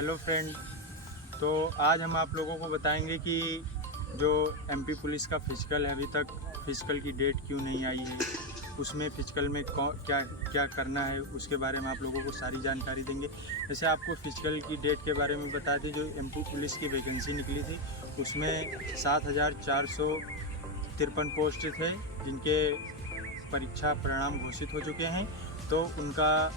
Hello friend. तो आज हम आप लोगों को बताएंगे कि जो एमपी पुलिस का फिजिकल है, अभी तक फिजिकल की डेट क्यों नहीं आई है, उसमें फिजिकल में क्या क्या करना है, उसके बारे में आप लोगों को सारी जानकारी देंगे। जैसे आपको फिजिकल की डेट के बारे में बता दें, जो एमपी पुलिस की वैकेंसी निकली थी उसमें 7,453 पोस्ट थे, जिनके परीक्षा परिणाम घोषित हो चुके हैं। तो उनका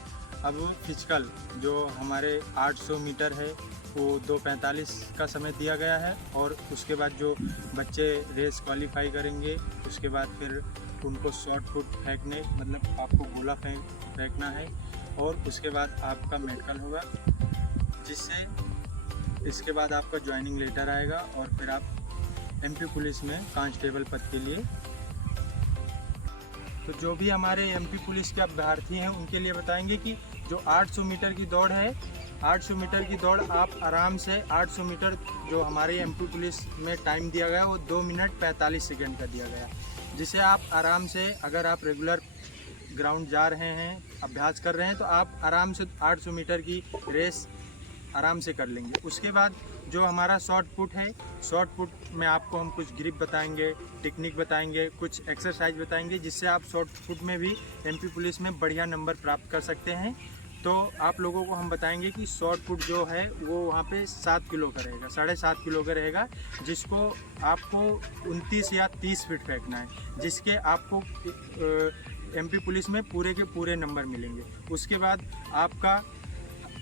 अब फिजिकल जो हमारे 800 मीटर है वो 2:45 का समय दिया गया है, और उसके बाद जो बच्चे रेस क्वालिफाई करेंगे उसके बाद फिर उनको शॉर्ट पुट फेंकने, मतलब आपको गोला फेंकना है, और उसके बाद आपका मेडिकल होगा, जिससे इसके बाद आपका ज्वाइनिंग लेटर आएगा और फिर आप एमपी पुलिस में कांस्टेबल पद के लिए। तो जो भी हमारे एमपी पुलिस के अभ्यर्थी हैं उनके लिए बताएंगे कि जो 800 मीटर की दौड़ है, 800 मीटर की दौड़ आप आराम से 800 मीटर जो हमारे एमपी पुलिस में टाइम दिया गया वो 2 मिनट 45 सेकेंड का दिया गया, जिसे आप आराम से, अगर आप रेगुलर ग्राउंड जा रहे हैं, अभ्यास कर रहे हैं, तो आप आराम से 800 मीटर की रेस आराम से कर लेंगे। उसके बाद जो हमारा शॉर्ट पुट है, शॉर्ट पुट में आपको हम कुछ ग्रिप बताएंगे, टेक्निक बताएंगे, कुछ एक्सरसाइज बताएंगे, जिससे आप शॉर्ट पुट में भी एमपी पुलिस में बढ़िया नंबर प्राप्त कर सकते हैं। तो आप लोगों को हम बताएंगे कि शॉर्ट पुट जो है वो वहाँ पे 7 किलो का रहेगा, 7.5 किलो का रहेगा, जिसको आपको 29 या 30 फीट फेंकना है, जिसके आपको एमपी पुलिस में पूरे के पूरे नंबर मिलेंगे। उसके बाद आपका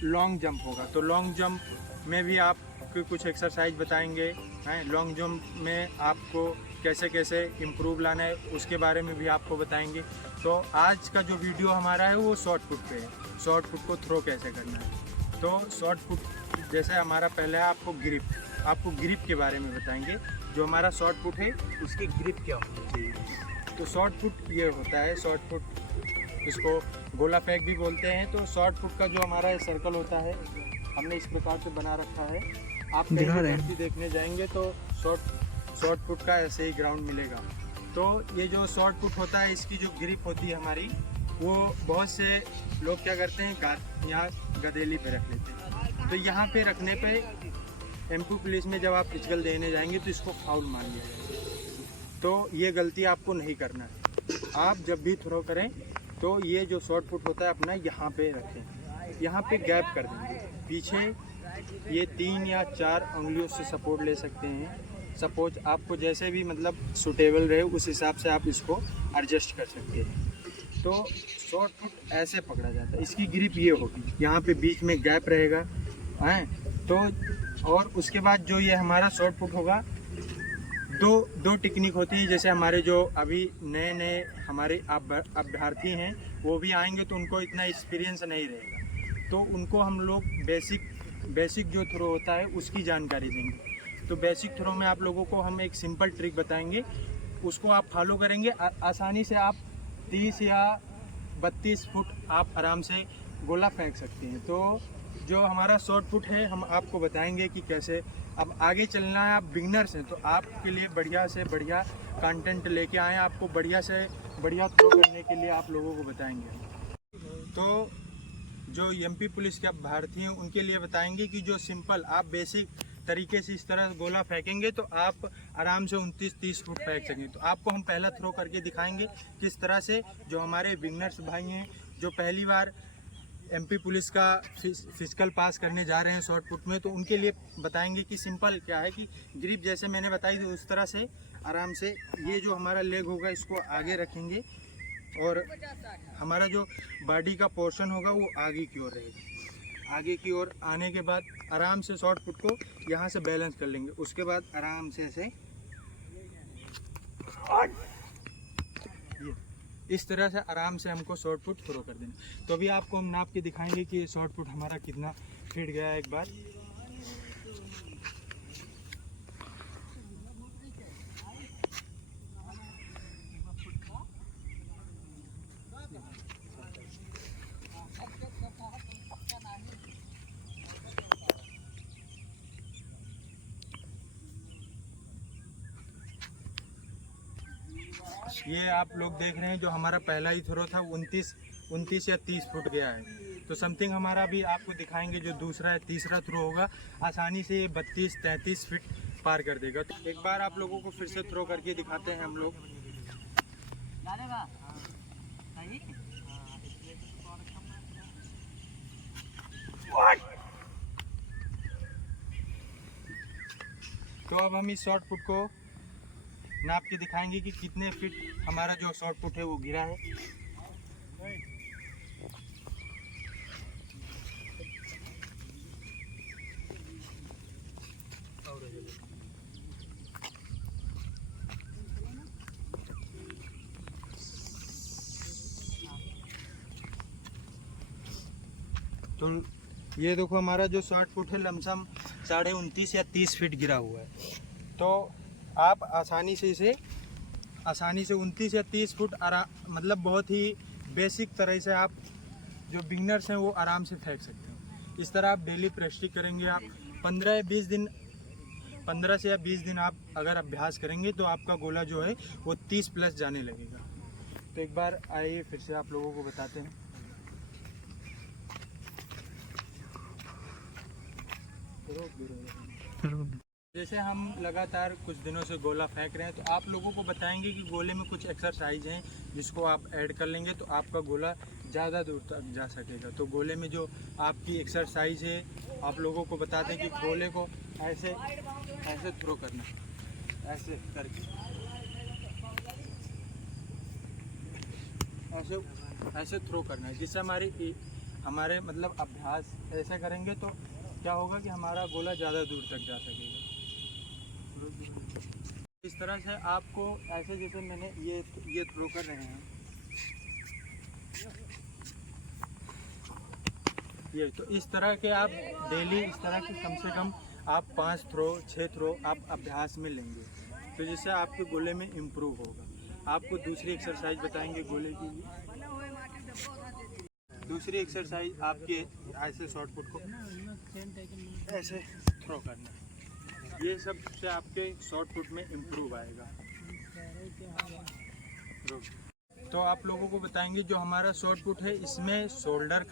लॉन्ग जंप होगा, तो लॉन्ग जंप में भी आपको कुछ एक्सरसाइज बताएंगे हैं। लॉन्ग जंप में आपको कैसे कैसे इम्प्रूव लाना है उसके बारे में भी आपको बताएंगे। तो आज का जो वीडियो हमारा है वो शॉर्ट पुट पे है, शॉर्ट पुट को थ्रो कैसे करना है। तो शॉर्ट पुट जैसे हमारा पहला है, आपको ग्रिप के बारे में बताएंगे। जो हमारा शॉर्ट पुट है उसकी ग्रिप क्या होनी चाहिए। तो शॉर्ट पुट ये होता है, शॉर्ट पुट इसको गोला फेंक भी बोलते हैं। तो शॉर्ट पुट का जो हमारा सर्कल होता है, हमने इस प्रकार से बना रखा है। आप कहीं देखने जाएंगे तो शॉर्ट पुट का ऐसे ही ग्राउंड मिलेगा। तो ये जो शॉर्ट पुट होता है, इसकी जो ग्रिप होती है हमारी, वो बहुत से लोग क्या करते हैं, यहाँ गदेली पे रख लेते हैं। तो यहाँ पे रखने पे एमपी पुलिस में जब आप फिजिकल देने जाएंगे तो इसको फाउल मान लिया जाएगा। तो ये गलती आपको नहीं करना है। आप जब भी थ्रो करें तो ये जो शॉर्ट पुट होता है अपना यहाँ पे रखें, यहाँ पे गैप कर देंगे, पीछे ये 3 या 4 उंगलियों से सपोर्ट ले सकते हैं। सपोज आपको जैसे भी मतलब सूटेबल रहे उस हिसाब से आप इसको एडजस्ट कर सकते हैं। तो शॉर्ट पुट ऐसे पकड़ा जाता है, इसकी ग्रिप ये होगी, यहाँ पे बीच में गैप रहेगा हैं। तो और उसके बाद जो ये हमारा शॉर्ट पुट होगा, दो टेक्निक होती है। जैसे हमारे जो अभी नए नए हमारे अभ्यर्थी हैं वो भी आएंगे तो उनको इतना एक्सपीरियंस नहीं रहेगा, तो उनको हम लोग बेसिक जो थ्रो होता है उसकी जानकारी देंगे। तो बेसिक थ्रो में आप लोगों को हम एक सिंपल ट्रिक बताएंगे, उसको आप फॉलो करेंगे, आसानी से आप 30 या 32 फुट आप आराम से गोला फेंक सकते हैं। तो जो हमारा शॉर्ट पुट है हम आपको बताएंगे कि कैसे अब आगे चलना है। आप बिगनर्स हैं तो आपके लिए बढ़िया से बढ़िया कंटेंट लेके आए, आपको बढ़िया से बढ़िया थ्रो करने के लिए आप लोगों को बताएंगे। तो जो एमपी पुलिस के अभ्यर्थी हैं उनके लिए बताएंगे कि जो सिंपल आप बेसिक तरीके से इस तरह गोला फेंकेंगे तो आप आराम से 29-30 फुट फेंक सकेंगे। तो आपको हम पहला थ्रो करके दिखाएंगे किस तरह से। जो हमारे बिगनर्स भाई हैं जो पहली बार एमपी पुलिस का फिजिकल पास करने जा रहे हैं शॉर्ट पुट में, तो उनके लिए बताएंगे कि सिंपल क्या है कि ग्रिप जैसे मैंने बताई थी उस तरह से आराम से ये जो हमारा लेग होगा इसको आगे रखेंगे, और हमारा जो बॉडी का पोर्शन होगा वो आगे की ओर रहेगा। आगे की ओर आने के बाद आराम से शॉर्ट पुट को यहाँ से बैलेंस कर लेंगे। उसके बाद आराम से ऐसे इस तरह से आराम से हमको शॉर्ट पुट थ्रो कर देना। तो अभी आपको हम नाप के दिखाएंगे कि ये शॉर्ट पुट हमारा कितना फिट गया है। एक बार ये आप लोग देख रहे हैं जो हमारा पहला ही थ्रो था 29 या 30 फुट गया है। तो समथिंग हमारा भी आपको दिखाएंगे जो दूसरा तीसरा थ्रो होगा, आसानी से ये 32-33 फीट पार कर देगा। तो एक बार आप लोगों को फिर से थ्रो करके दिखाते हैं हम लोग। तो अब हम इस शॉर्ट पुट को नाप के दिखाएंगे कि कितने फीट हमारा जो शॉर्ट पुट है वो गिरा है। तो ये देखो हमारा जो शॉर्ट पुट है लमसम 29.5 या 30 फीट गिरा हुआ है। तो आप आसानी से 29 या 30 फुट मतलब बहुत ही बेसिक तरह से आप जो बिगनर्स हैं वो आराम से फेंक सकते हैं। इस तरह आप डेली प्रैक्टिस करेंगे, आप 15 से या 20 दिन आप अगर अभ्यास करेंगे तो आपका गोला जो है वो 30 प्लस जाने लगेगा। तो एक बार आइए फिर से आप लोगों को बताते हैं। जैसे हम लगातार कुछ दिनों से गोला फेंक रहे हैं तो आप लोगों को बताएंगे कि गोले में कुछ एक्सरसाइज हैं जिसको आप ऐड कर लेंगे तो आपका गोला ज़्यादा दूर तक जा सकेगा। तो गोले में जो आपकी एक्सरसाइज है आप लोगों को बताते हैं कि गोले को ऐसे थ्रो करना, ऐसे करके ऐसे थ्रो करना है, जिससे हमारे मतलब अभ्यास ऐसे करेंगे तो क्या होगा कि हमारा गोला ज़्यादा दूर तक जा सकेगा। इस तरह से आपको ऐसे जैसे मैंने ये थ्रो कर रहे हैं ये, तो इस तरह के आप डेली इस तरह के कम से कम आप 5 थ्रो 6 थ्रो आप अभ्यास में लेंगे तो जिससे आपके गोले में इम्प्रूव होगा। आपको दूसरी एक्सरसाइज बताएंगे गोले की। दूसरी एक्सरसाइज आपके ऐसे शॉर्ट पुट को ऐसे थ्रो करना, ये सब से आपके शॉर्ट पुट में इम्प्रूव आएगा। तो आप लोगों को बताएंगे जो हमारा शॉर्ट पुट है इसमें शोल्डर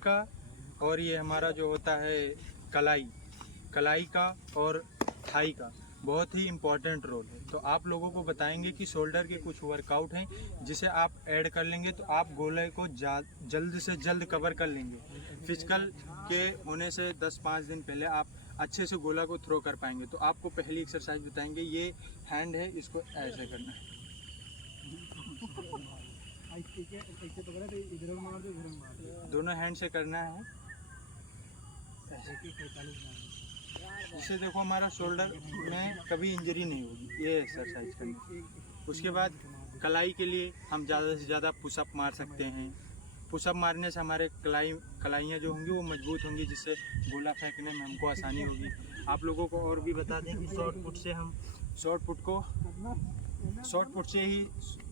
का और ये हमारा जो होता है कलाई का और थाई का बहुत ही इम्पोर्टेंट रोल है। तो आप लोगों को बताएंगे कि शोल्डर के कुछ वर्कआउट हैं जिसे आप ऐड कर लेंगे तो आप गोले को जल्द से जल्द कवर कर लेंगे। फिजिकल के होने से 10-5 दिन पहले आप अच्छे से गोला को थ्रो कर पाएंगे। तो आपको पहली एक्सरसाइज बताएंगे, ये हैंड है, इसको ऐसे करना है, दोनों हैंड से करना है। इससे देखो हमारा शोल्डर में कभी इंजरी नहीं होगी ये एक्सरसाइज करने। उसके बाद कलाई के लिए हम ज़्यादा से ज़्यादा पुशअप मार सकते हैं। पुशअप मारने से हमारे कलाइयाँ जो होंगी वो मजबूत होंगी, जिससे गोला फेंकने में हमको आसानी होगी। आप लोगों को और भी बता दें कि शॉर्ट पुट से ही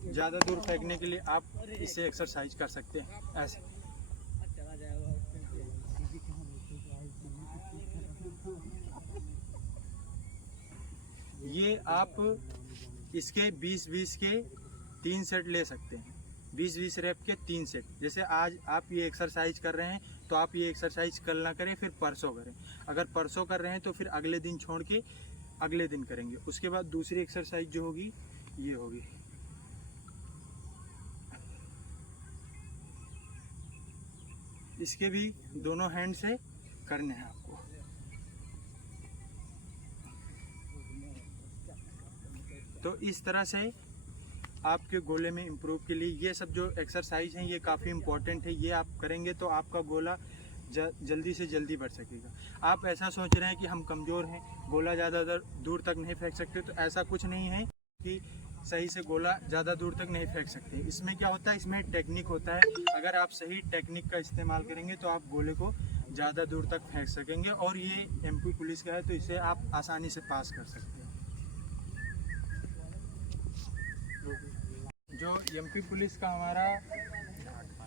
ज़्यादा दूर फेंकने के लिए आप इससे एक्सरसाइज कर सकते हैं। ऐसे ये आप इसके 20-20 के 3 सेट ले सकते हैं, 20-20 रैप के 3 सेट। जैसे आज आप ये एक्सरसाइज कर रहे हैं तो आप ये एक्सरसाइज कल ना करें, फिर परसों करें। अगर परसों कर रहे हैं तो फिर अगले दिन छोड़ के अगले दिन करेंगे। उसके बाद दूसरी एक्सरसाइज जो होगी ये होगी, इसके भी दोनों हैंड से करने हैं आपको। तो इस तरह से आपके गोले में इम्प्रूव के लिए ये सब जो एक्सरसाइज हैं ये काफ़ी इम्पोर्टेंट है। ये आप करेंगे तो आपका गोला जल्दी से जल्दी बढ़ सकेगा। आप ऐसा सोच रहे हैं कि हम कमज़ोर हैं, गोला ज़्यादा दूर तक नहीं फेंक सकते, तो ऐसा कुछ नहीं है कि सही से गोला ज़्यादा दूर तक नहीं फेंक सकते। इसमें क्या होता है, इसमें टेक्निक होता है। अगर आप सही टेक्निक का इस्तेमाल करेंगे तो आप गोले को ज़्यादा दूर तक फेंक सकेंगे। और ये एमपी पुलिस का है तो इसे आप आसानी से पास कर सकते हैं। जो एमपी पुलिस का हमारा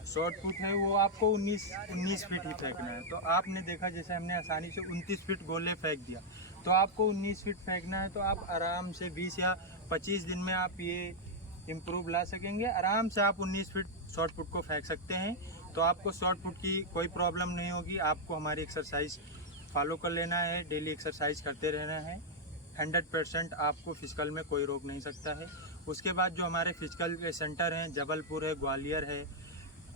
शॉर्ट पुट है वो आपको 19 फीट ही फेंकना है। तो आपने देखा जैसे हमने आसानी से 29 फीट गोले फेंक दिया, तो आपको 19 फीट फेंकना है। तो आप आराम से 20 या 25 दिन में आप ये इम्प्रूव ला सकेंगे। आराम से आप 19 फीट शॉर्ट पुट को फेंक सकते हैं। तो आपको शॉर्ट पुट की कोई प्रॉब्लम नहीं होगी। आपको हमारी एक्सरसाइज फॉलो कर लेना है, डेली एक्सरसाइज करते रहना है। 100% आपको फिजिकल में कोई रोक नहीं सकता है। उसके बाद जो हमारे फिजिकल के सेंटर हैं, जबलपुर है, ग्वालियर है,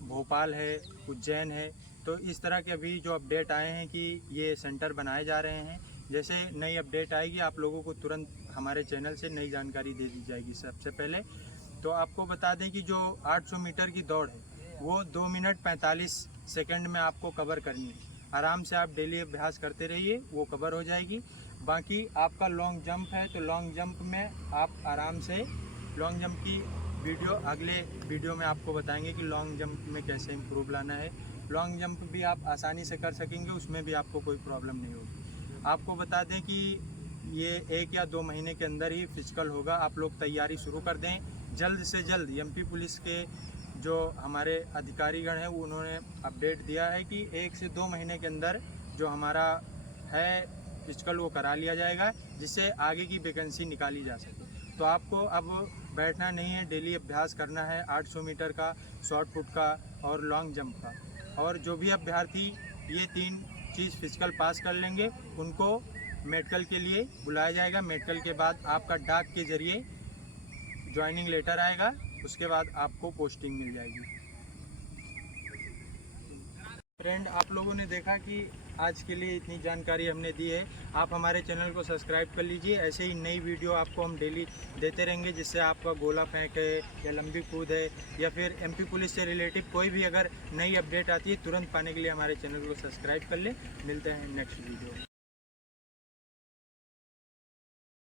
भोपाल है, उज्जैन है, तो इस तरह के अभी जो अपडेट आए हैं कि ये सेंटर बनाए जा रहे हैं। जैसे नई अपडेट आएगी आप लोगों को तुरंत हमारे चैनल से नई जानकारी दे दी जाएगी। सबसे पहले तो आपको बता दें कि जो 800 मीटर की दौड़ है वो 2 मिनट 45 सेकंड में आपको कवर करनी है। आराम से आप डेली अभ्यास करते रहिए, वो कवर हो जाएगी। बाकी आपका लॉन्ग जंप है तो लॉन्ग जंप में आप आराम से लॉन्ग जंप की वीडियो अगले वीडियो में आपको बताएंगे कि लॉन्ग जंप में कैसे इम्प्रूव लाना है। लॉन्ग जंप भी आप आसानी से कर सकेंगे, उसमें भी आपको कोई प्रॉब्लम नहीं होगी। आपको बता दें कि ये 1 या 2 महीने के अंदर ही फिजिकल होगा। आप लोग तैयारी शुरू कर दें जल्द से जल्द। एमपी पुलिस के जो हमारे अधिकारीगण हैं उन्होंने अपडेट दिया है कि 1 से 2 महीने के अंदर जो हमारा है फिजिकल वो करा लिया जाएगा, जिससे आगे की वैकेंसी निकाली जा सके। तो आपको अब बैठना नहीं है, डेली अभ्यास करना है 800 मीटर का, शॉर्ट पुट का और लॉन्ग जंप का। और जो भी अभ्यर्थी ये 3 चीज़ फिजिकल पास कर लेंगे उनको मेडिकल के लिए बुलाया जाएगा। मेडिकल के बाद आपका डाक के जरिए ज्वाइनिंग लेटर आएगा, उसके बाद आपको पोस्टिंग मिल जाएगी। फ्रेंड, आप लोगों ने देखा कि आज के लिए इतनी जानकारी हमने दी है। आप हमारे चैनल को सब्सक्राइब कर लीजिए। ऐसे ही नई वीडियो आपको हम डेली देते रहेंगे, जिससे आपका गोला फेंक है या लंबी कूद है या फिर एमपी पुलिस से रिलेटिव कोई भी अगर नई अपडेट आती है तुरंत पाने के लिए हमारे चैनल को सब्सक्राइब कर लें। मिलते हैं नेक्स्ट वीडियो में।